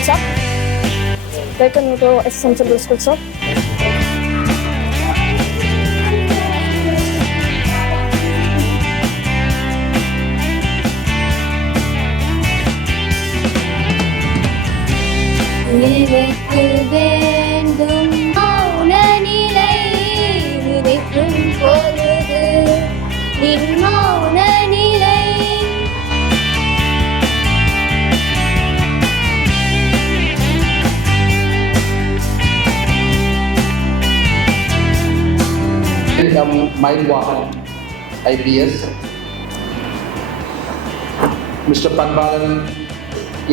What's up? Welcome to SSM Civil School, sir. எனக்கு வேண்டும் மௌன நிலை நினைக்கும் பொழுது நின் மௌன நிலை. Mailwahan, IPS, Mr. Panbalan,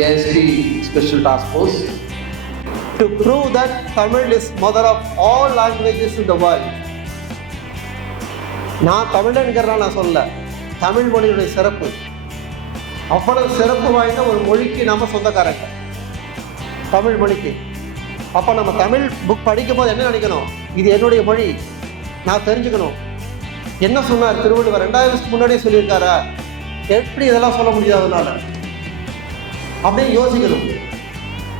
ASP Special Task Force. To prove that Tamil is mother of all languages in the world. நான் தமிழன்கிறதா நான் சொல்ல, தமிழ் மொழியுடைய சிறப்பு அவ்வளவு சிறப்பு வாய்ந்த ஒரு மொழிக்கு நம்ம சொந்தக்காரங்க, தமிழ் மொழிக்கு. அப்போ நம்ம தமிழ் புக் படிக்கும் போது என்ன நினைக்கணும், இது என்னுடைய மொழி, நான் தெரிஞ்சுக்கணும். என்ன சொன்னார் திருவள்ளுவர் 2000 வருஷத்துக்கு முன்னாடியே சொல்லியிருக்காரா, எப்படி இதெல்லாம் சொல்ல முடியாது அதனால அப்படின்னு யோசிக்கணும்.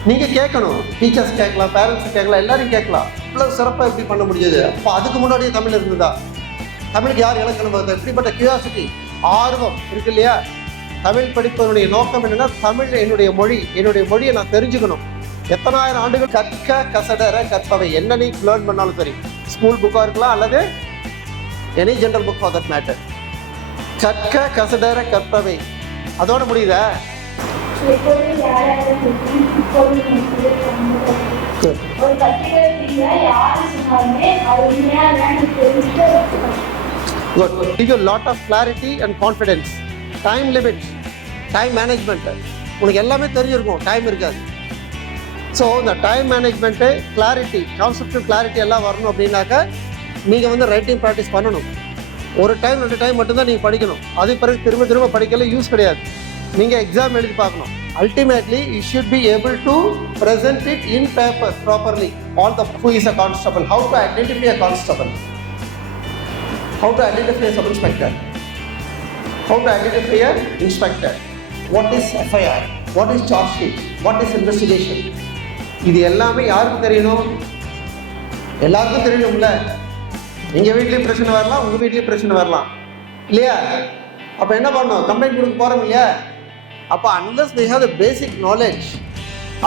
நீங்கள் கேட்கணும், டீச்சர்ஸ் கேட்கலாம், பேரண்ட்ஸ் கேட்கலாம், எல்லாரும் கேட்கலாம், இவ்வளோ சிறப்பாக எப்படி பண்ண முடியாது. அப்போ அதுக்கு முன்னாடியே தமிழ் இருந்ததா, தமிழுக்கு யார் இலக்கணம் வருது, எப்படிப்பட்ட கியூரியாசிட்டி, ஆர்வம் இருக்கு இல்லையா. தமிழ் படிப்பதனுடைய நோக்கம் என்னென்னா, தமிழ் என்னுடைய மொழி, என்னுடைய மொழியை நான் தெரிஞ்சுக்கணும். எத்தனாயிரம் ஆண்டுகள் கற்க கசடர கற்பவை, என்ன நீ லேர்ன் பண்ணாலும் சரி, ஸ்கூல் புக்காக இருக்கலாம் அல்லது any general book for that matter. கற்க கசடர கற்பவை அதோட முடியுதா? Good. Give you a lot of clarity and confidence. Time limit, time management. உனக்கு எல்லாமே தெரிஞ்சிருக்கும், டைம் இருக்காது. ஸோ இந்த time management, clarity, concept clarity எல்லாம் வரணும் அப்படின்னாக்கா நீங்கள் வந்து ரைட்டிங் ப்ராக்டிஸ் பண்ணணும். ஒரு டைம் 2 டைம் மட்டும்தான் நீங்கள் படிக்கணும். அது பிறகு திரும்ப திரும்ப படிக்கல யூஸ் கிடையாது. நீங்கள் எக்ஸாம் எழுதி பார்க்கணும். Ultimately, you should be able to present it in paper properly. All the who is a constable, how to identify a constable, how to identify a sub-inspector, how to identify an inspector, what is FIR, what is charge sheet, what is investigation. இது எல்லாமே யாருக்கு தெரியணும்? எல்லாருக்கும் தெரியணும்ல. எங்கள் வீட்லேயும் பிரச்சனை வரலாம், உங்கள் வீட்லேயும் பிரச்சனை வரலாம் இல்லையா? அப்போ என்ன பண்ணணும்? கம்ப்ளைண்ட் கொடுக்க போகிறோம் இல்லையா? அப்போ unless we have the basic knowledge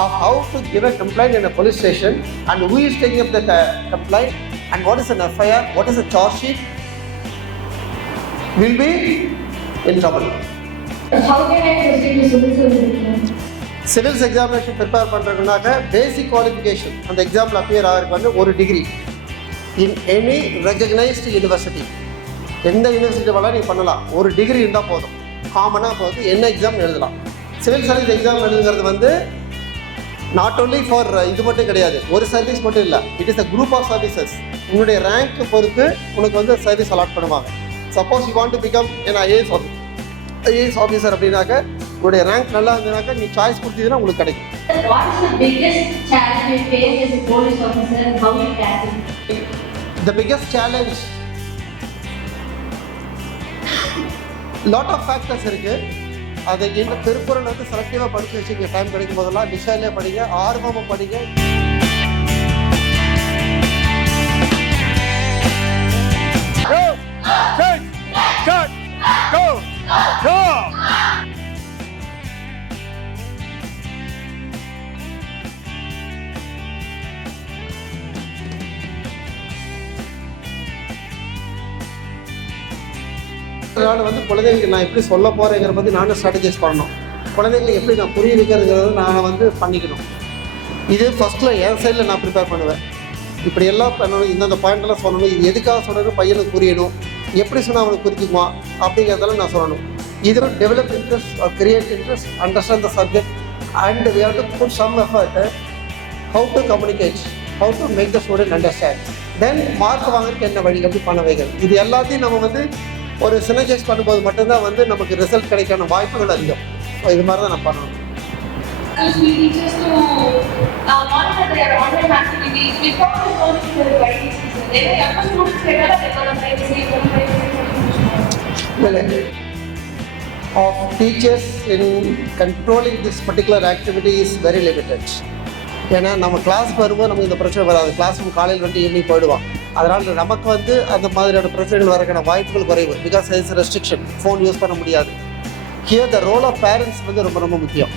of how to give a complaint in a police station and who is taking up the complaint and what is an FIR, what is a charge sheet, we'll be in trouble. How can I proceed to civil service? Civils examination prepare பண்ணுறதுனாக்க basic qualification அந்த எக்ஸாமில் appear ஆகிறதுக்கு வந்து ஒரு degree in any recognised university. எந்த university வேணாலும் நீங்கள் பண்ணலாம், ஒரு டிகிரி இருந்தால் போதும். காமனாக போகுது என்ன எக்ஸாம் எழுதலாம். சிவில் சர்வீஸ் எக்ஸாம் எழுதுங்கிறது வந்து நாட் ஓன்லி ஃபார் இது மட்டும் கிடையாது, ஒரு சர்வீஸ் மட்டும் இல்லை, it is a group of services. உன்னுடைய ரேங்க் பொறுத்து உனக்கு வந்து சர்வீஸ் அலாட் பண்ணுவாங்க. Suppose you want to become an IAS officer அப்படின்னாக்க உங்களுடைய ரேங்க் நல்லா இருந்ததுனாக்கா நீ சாய்ஸ் கொடுத்தீங்கன்னா உங்களுக்கு கிடைக்கும். What is the biggest challenge you face as a police officer and how you tackle it? The biggest challenge, lot of factors இருக்கு. அதை இந்த திருக்குறள் வந்து செலக்டிவாக படித்து வச்சுக்க. டைம் கிடைக்கும் போதெல்லாம் டிசைன்லேயே படிங்க, ஆர்வமாக படிங்க. அதனால் வந்து குழந்தைங்களுக்கு நான் எப்படி சொல்ல போகிறேங்கிற பற்றி நானும் ஸ்ட்ராட்டஜைஸ் பண்ணணும். குழந்தைங்களை எப்படி நான் புரிய வைக்கிறதுங்கிறத நான் வந்து பண்ணிக்கணும். இது ஃபஸ்ட்டில் என் சைடில் நான் ப்ரிப்பேர் பண்ணுவேன். இப்படி எல்லாம் பண்ணணும், இந்தந்த பாயிண்டெல்லாம் சொல்லணும், இது எதுக்காக சொல்லணும், பையனுக்கு புரியணும், எப்படி சொன்னால் அவனுக்கு புரிஞ்சுக்குமா அப்படிங்கிறதெல்லாம் நான் சொல்லணும். இது develop interest, create interest, understand the subject and we have to put some effort how to communicate, how to make the student understand. Then mark வாங்குறதுக்கு என்ன வழி, எப்படி பண்ண வைக்கிறது, இது எல்லாத்தையும் நம்ம வந்து ஒரு சினர்ஜைஸ் பண்ணும்போது மட்டும்தான் வந்து நமக்கு ரிசல்ட் கிடைக்கான வாய்ப்புகள் அதிகம். இது மாதிரி தான் நான் பண்ணணும். of teachers in controlling this particular activity is very limited. ஏன்னா நம்ம கிளாஸ்க்கு வரும்போது நமக்கு இந்த பிரச்சனை வராது. கிளாஸ் ரூம் காலையில் வந்து ஈவினிங் போயிடுவான். அதனால் நமக்கு வந்து அந்த மாதிரியான பிரச்சனைகள் வரக்கான வாய்ப்புகள் குறைவு. Because it's restriction, phone use பண்ண முடியாது. Here the role of parents வந்து ரொம்ப ரொம்ப முக்கியம்.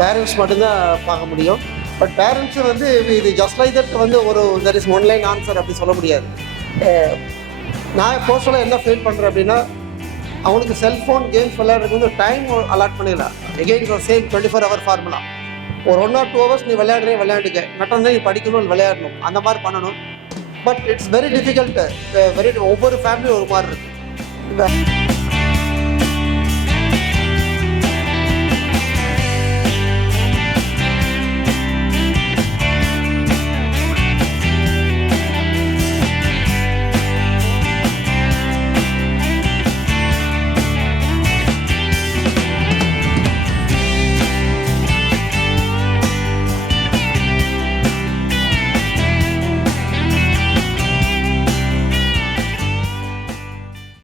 பேரண்ட்ஸ் மட்டும்தான் பார்க்க முடியும். பட் பேரண்ட்ஸு வந்து இது ஜஸ்ட் லைக் தட் வந்து ஒரு தெர் இஸ் ஒன்லைன் ஆன்சர் அப்படி சொல்ல முடியாது. நான் பர்சனலாக என்ன ஃபீல் பண்ணுறேன் அப்படின்னா, அவனுக்கு செல்ஃபோன் கேம்ஸ் விளையாடுறதுக்கு வந்து டைம் அலாட் பண்ணிடலாம். Again same 24 hour formula. ஒரு 1 or 2 hours நீ விளையாடுக்க மற்றொன்று நீ படிக்கணும், விளையாடணும், அந்த மாதிரி பண்ணணும். But it's very difficult. ஒவ்வொரு ஃபேமிலியும் ஒரு மாதிரி இருக்குது.